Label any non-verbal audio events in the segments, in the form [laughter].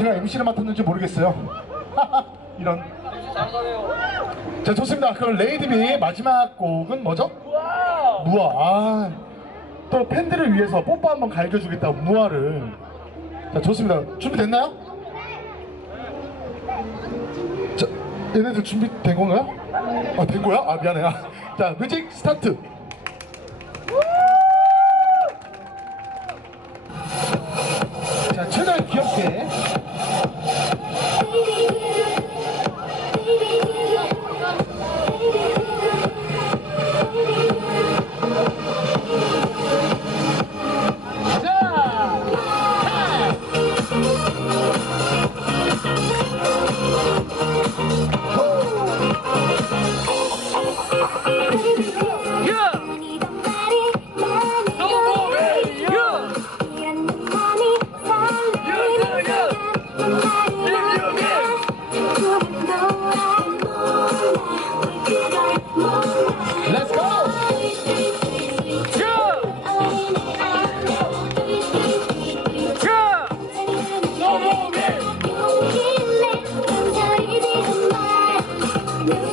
제가 MC를 맡았는지 모르겠어요. [laughs] 이런. 자 좋습니다. 그럼 레이디비 마지막 곡은 뭐죠? 무아. 아, 또 팬들을 위해서 뽀뽀 한번 갈겨주겠다 무아를. 자 좋습니다. 준비됐나요? 자 얘네들 준비된 건가요? 아된 거야? 아 미안해. 아, 자 뮤직 스타트. 자여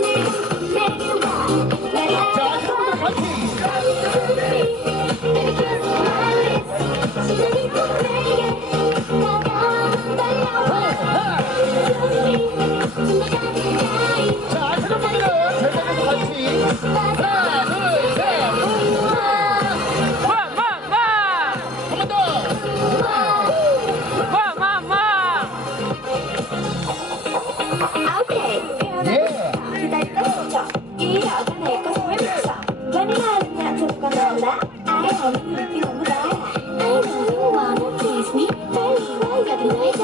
빨리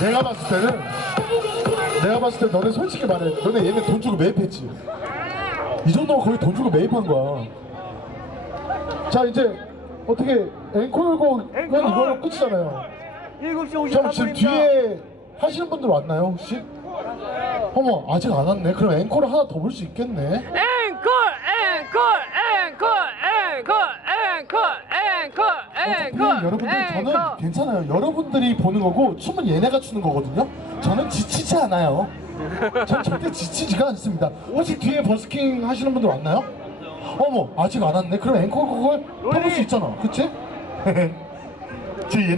내가 봤을 때는 내가 봤을 때 너네 솔직히 말해. 너네 얘네 돈 주고 매입했지. 이 정도면 거의 돈 주고 매입한 거야. 자 이제 어떻게 앵콜곡은 이걸로 끝이잖아요. 7시 자 지금 53분입니다. 뒤에 하시는 분들 왔나요 혹시? 어머 아직 안 왔네. 그럼 앵콜을 하나 더 볼 수 있겠네. 앵콜 앵콜 앵콜 앵콜 앵콜 어차피 앵콜 여러분들 저는 앵콜 괜찮아요. 여러분들이 보는 거고 춤은 얘네가 추는 거거든요. 저는 지치지 않아요. 전 절대 지치지가 않습니다. 혹시 뒤에 버스킹 하시는 분들 왔나요? 어머 아직 안 왔네. 그럼 앵콜곡을 해볼 수 있잖아. 그치? [laughs] 지금 얘네